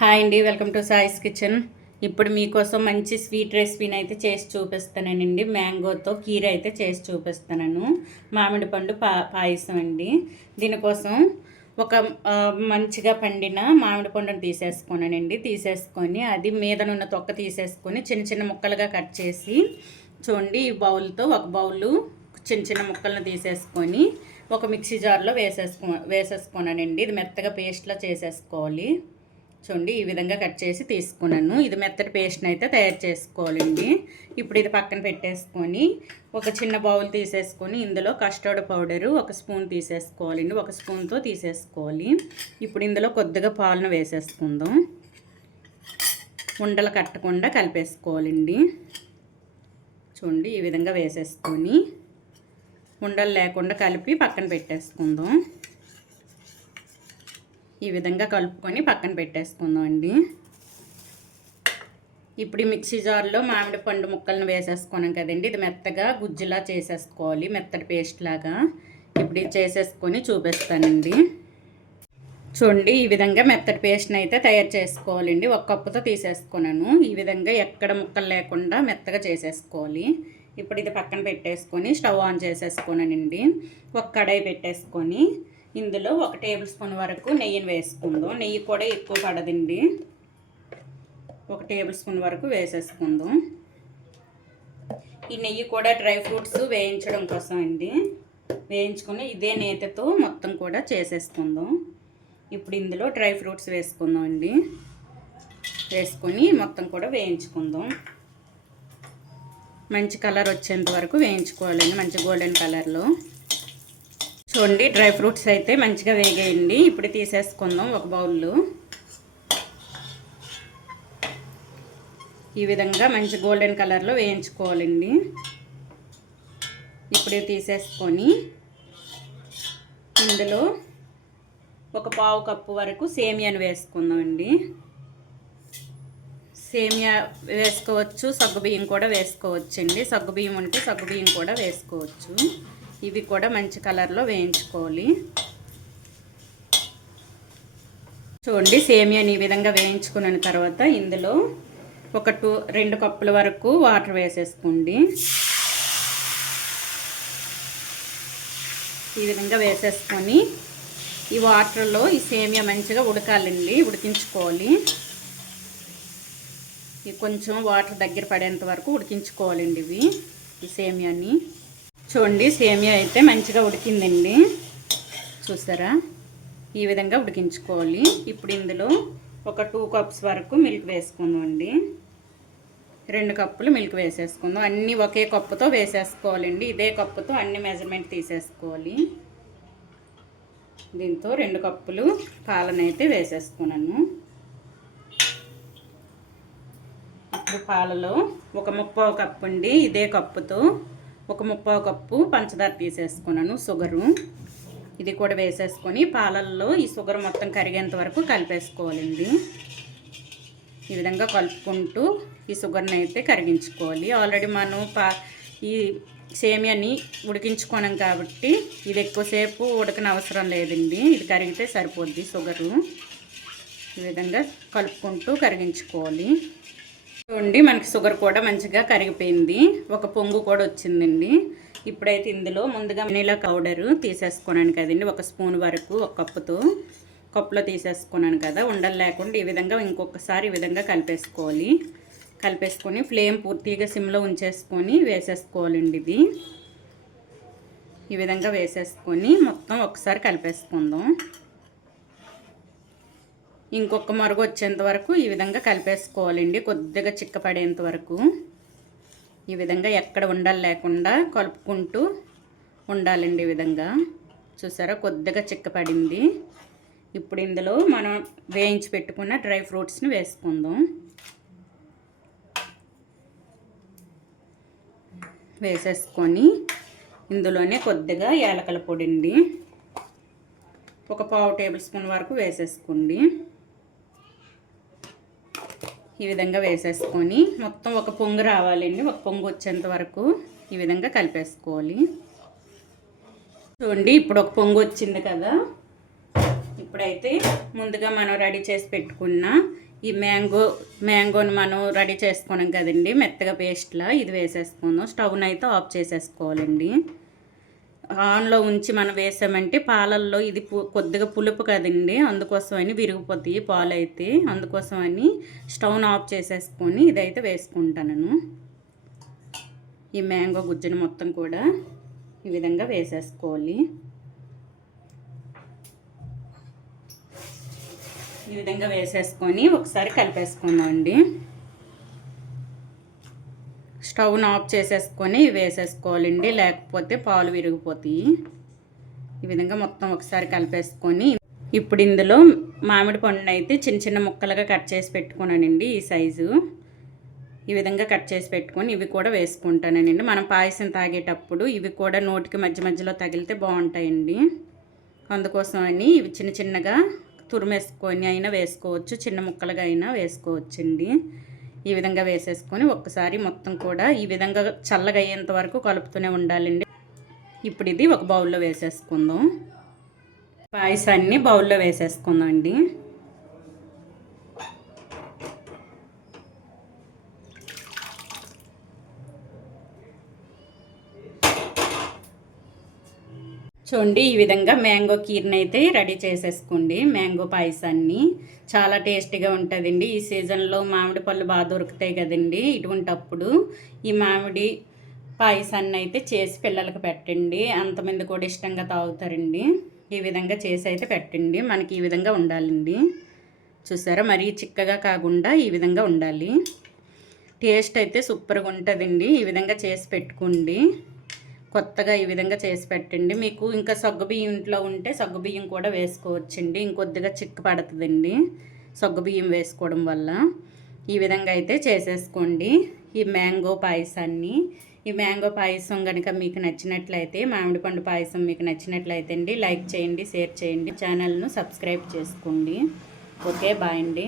Hi అండి welcome to సాయిస్ kitchen. ఇప్పుడు మీకోసం మంచి స్వీట్ రెసిపీని అయితే చేసి చూపిస్తానండి. మ్యాంగోతో కీర అయితే చేసి చూపిస్తాను మామిడి పండు పా పాయసం అండి. దీనికోసం ఒక మంచిగా పండిన మామిడి పండును తీసేసుకున్నానండి. తీసేసుకొని అది మీదనున్న తొక్క తీసేసుకొని చిన్న చిన్న ముక్కలుగా కట్ చేసి చూడండి ఈ బౌల్తో ఒక బౌలు చిన్న చిన్న ముక్కలను తీసేసుకొని ఒక మిక్సీ జార్లో వేసేసుకో వేసేసుకున్నానండి ఇది మెత్తగా పేస్ట్లో చేసేసుకోవాలి. చూడండి ఈ విధంగా కట్ చేసి తీసుకున్నాను. ఇది మెత్తటి పేస్ట్ని అయితే తయారు చేసుకోవాలండి. ఇప్పుడు ఇది పక్కన పెట్టేసుకొని ఒక చిన్న బౌల్ తీసేసుకొని ఇందులో కస్టర్డ్ పౌడరు ఒక స్పూన్ తీసేసుకోవాలండి. ఒక స్పూన్తో తీసేసుకోవాలి. ఇప్పుడు ఇందులో కొద్దిగా పాలను వేసేసుకుందాం. ఉండలు కట్టకుండా కలిపేసుకోవాలండి. చూడండి ఈ విధంగా వేసేసుకొని ఉండలు లేకుండా కలిపి పక్కన పెట్టేసుకుందాం. ఈ విధంగా కలుపుకొని పక్కన పెట్టేసుకుందాం అండి ఇప్పుడు ఈ మిక్సీ జార్లో మామిడి పండు ముక్కలను వేసేసుకున్నాం కదండి. ఇది మెత్తగా గుజ్జులా చేసేసుకోవాలి మెత్తటి పేస్ట్ లాగా. ఇప్పుడు ఇది చేసేసుకొని చూపిస్తానండి. చూడండి ఈ విధంగా మెత్తటి పేస్ట్ని అయితే తయారు చేసుకోవాలండి. ఒక కప్పుతో తీసేసుకున్నాను. ఈ విధంగా ఎక్కడ ముక్కలు లేకుండా మెత్తగా చేసేసుకోవాలి. ఇప్పుడు ఇది పక్కన పెట్టేసుకొని స్టవ్ ఆన్ చేసేసుకున్నానండి. ఒక కడాయి పెట్టేసుకొని ఇందులో ఒక టేబుల్ స్పూన్ వరకు నెయ్యిని వేసుకుందాం. నెయ్యి కూడా ఎక్కువ పడదండి. ఒక టేబుల్ స్పూన్ వరకు వేసేసుకుందాం. ఈ నెయ్యి కూడా డ్రై ఫ్రూట్స్ వేయించడం కోసం అండి. వేయించుకుని ఇదే నేతతో మొత్తం కూడా చేసేసుకుందాం. ఇప్పుడు ఇందులో డ్రై ఫ్రూట్స్ వేసుకుందాం అండి. వేసుకొని మొత్తం కూడా వేయించుకుందాం. మంచి కలర్ వచ్చేంత వరకు వేయించుకోవాలండి. మంచి గోల్డెన్ కలర్లో. చూడండి డ్రై ఫ్రూట్స్ అయితే మంచిగా వేగేయండి. ఇప్పుడు తీసేసుకుందాం ఒక బౌల్లో ఈ విధంగా మంచి గోల్డెన్ కలర్లో వేయించుకోవాలండి. ఇప్పుడు తీసేసుకొని ఇందులో ఒక పావు కప్పు వరకు సేమియాను వేసుకుందామండి. సేమియా వేసుకోవచ్చు సగ్గుబియ్యం కూడా వేసుకోవచ్చండి. సగ్గుబియ్యం ఉంటే సగ్గుబియ్యం కూడా వేసుకోవచ్చు. ఇవి కూడా మంచి కలర్లో వేయించుకోవాలి. చూడండి సేమియాని ఈ విధంగా వేయించుకున్న తర్వాత ఇందులో ఒక టూ రెండు కప్పుల వరకు వాటర్ వేసేసుకోండి. ఈ విధంగా వేసేసుకొని ఈ వాటర్లో ఈ సేమియా మంచిగా ఉడకాలండి ఉడికించుకోవాలి. ఈ కొంచెం వాటర్ దగ్గర పడేంత వరకు ఉడికించుకోవాలండి ఇవి ఈ సేమియాని. చూడండి సేమియా అయితే మంచిగా ఉడికిందండి. చూసారా? ఈ విధంగా ఉడికించుకోవాలి. ఇప్పుడు ఇందులో ఒక టూ కప్స్ వరకు మిల్క్ వేసుకుందామండి. రెండు కప్పులు మిల్క్ వేసేసుకుందాం. అన్నీ ఒకే కప్పుతో వేసేసుకోవాలండి. ఇదే కప్పుతో అన్ని మెజర్మెంట్ తీసేసుకోవాలి. దీంతో రెండు కప్పులు పాలనైతే వేసేసుకున్నాను. ఇప్పుడు పాలలో ఒక ముప్పో కప్పు అండి ఇదే కప్పుతో ఒక ముప్పావు కప్పు పంచదార తీసేసుకున్నాను షుగరు ఇది కూడా వేసేసుకొని పాలల్లో ఈ షుగర్ మొత్తం కరిగేంత వరకు కలిపేసుకోవాలండి. ఈ విధంగా కలుపుకుంటూ ఈ షుగర్ని అయితే కరిగించుకోవాలి. ఆల్రెడీ మనం పా ఈ సేమియాని ఉడికించుకున్నాం కాబట్టి ఇది ఎక్కువసేపు ఉడకన అవసరం లేదండి. ఇది కరిగితే సరిపోద్ది షుగరు ఈ విధంగా కలుపుకుంటూ కరిగించుకోవాలి. చూడండి మనకి షుగర్ కూడా మంచిగా కరిగిపోయింది. ఒక పొంగు కూడా వచ్చిందండి. ఇప్పుడైతే ఇందులో ముందుగా వెనీలా పౌడరు తీసేసుకున్నాను కదండి. ఒక స్పూన్ వరకు ఒక కప్పుతో కప్పులో తీసేసుకున్నాను కదా. ఉండలు లేకుండా ఈ విధంగా ఇంకొకసారి ఈ విధంగా కలిపేసుకోవాలి. కలిపేసుకొని ఫ్లేమ్ పూర్తిగా సిమ్లో ఉంచేసుకొని వేసేసుకోవాలండి ఇది. ఈ విధంగా వేసేసుకొని మొత్తం ఒకసారి కలిపేసుకుందాం. ఇంకొక మరుగు వచ్చేంత వరకు ఈ విధంగా కలిపేసుకోవాలండి. కొద్దిగా చిక్కపడేంత వరకు ఈ విధంగా ఎక్కడ ఉండాలి లేకుండా కలుపుకుంటూ ఉండాలండి ఈ విధంగా. చూసారా? కొద్దిగా చిక్కపడింది. ఇప్పుడు ఇందులో మనం వేయించి పెట్టుకున్న డ్రై ఫ్రూట్స్ని వేసుకుందాం. వేసేసుకొని ఇందులోనే కొద్దిగా యాలకల పొడి అండి. ఒక పావు టేబుల్ స్పూన్ వరకు వేసేసుకోండి. ఈ విధంగా వేసేసుకొని మొత్తం ఒక పొంగు రావాలండి. ఒక పొంగు వచ్చేంత వరకు ఈ విధంగా కలిపేసుకోవాలి. చూడండి ఇప్పుడు ఒక పొంగు వచ్చింది కదా. ఇప్పుడైతే ముందుగా మనం రెడీ చేసి పెట్టుకున్న ఈ మ్యాంగో మ్యాంగోని మనం రెడీ చేసుకున్నాం కదండి. మెత్తగా పేస్ట్లా ఇది వేసేసుకుందాం. స్టవ్ని అయితే ఆఫ్ చేసేసుకోవాలండి. ఆన్లో ఉంచి మనం వేసామంటే పాలల్లో ఇది కొద్దిగా పులుపు కదండి. అందుకోసమని విరిగిపోతాయి పాలు అయితే అందుకోసమని స్టవ్ని ఆఫ్ చేసేసుకొని ఇదైతే వేసుకుంటాను ఈ మ్యాంగో గుజ్జుని మొత్తం కూడా ఈ విధంగా వేసేసుకోవాలి. ఈ విధంగా వేసేసుకొని ఒకసారి కలిపేసుకుందామండి. స్టవ్ను ఆఫ్ చేసేసుకొని వేసేసుకోవాలండి. లేకపోతే పాలు విరిగిపోతాయి. ఈ విధంగా మొత్తం ఒకసారి కలిపేసుకొని ఇప్పుడు ఇందులో మామిడి పండుని అయితే చిన్న చిన్న ముక్కలుగా కట్ చేసి పెట్టుకున్నానండి ఈ సైజు. ఈ విధంగా కట్ చేసి పెట్టుకొని ఇవి కూడా వేసుకుంటానండి. మనం పాయసం తాగేటప్పుడు ఇవి కూడా నోటికి మధ్య మధ్యలో తగిలితే బాగుంటాయండి. అందుకోసం అని ఇవి చిన్న చిన్నగా తురిమేసుకొని అయినా వేసుకోవచ్చు. చిన్న ముక్కలుగా అయినా వేసుకోవచ్చండి. ఈ విధంగా వేసేసుకొని ఒక్కసారి మొత్తం కూడా ఈ విధంగా చల్లగా అయ్యేంత వరకు కలుపుతూనే ఉండాలండి. ఇప్పుడు ఇది ఒక బౌల్లో వేసేసుకుందాం. పాయసాన్ని బౌల్లో వేసేసుకుందాం అండి చూడండి ఈ విధంగా మ్యాంగో కీర్ని అయితే రెడీ చేసేసుకోండి. మ్యాంగో పాయసాన్ని చాలా టేస్టీగా ఉంటుందండి. ఈ సీజన్లో మామిడి పళ్ళు బాగా దొరుకుతాయి కదండి. ఇటువంటప్పుడు ఈ మామిడి పాయసాన్ని అయితే చేసి పిల్లలకు పెట్టండి. అంతమంది కూడా ఇష్టంగా తాగుతారండి. ఈ విధంగా చేసి అయితే పెట్టండి. మనకి ఈ విధంగా ఉండాలండి. చూసారా? మరీ చిక్కగా కాకుండా ఈ విధంగా ఉండాలి. టేస్ట్ అయితే సూపర్గా ఉంటుందండి. ఈ విధంగా చేసి పెట్టుకోండి. కొత్తగా ఈ విధంగా చేసి పెట్టండి. మీకు ఇంకా సగ్గుబియ్యం ఇంట్లో ఉంటే సగ్గుబియ్యం కూడా వేసుకోవచ్చండి. ఇంకొద్దిగా చిక్కు పడుతుందండి సగ్గుబియ్యం వేసుకోవడం వల్ల. ఈ విధంగా అయితే చేసేసుకోండి. ఈ మ్యాంగో పాయసాన్ని. ఈ మ్యాంగో పాయసం కనుక మీకు నచ్చినట్లయితే మామిడి పండు పాయసం మీకు నచ్చినట్లయితే అండి లైక్ చేయండి షేర్ చేయండి. ఛానల్ను సబ్స్క్రైబ్ చేసుకోండి. ఓకే బాయ్ అండి.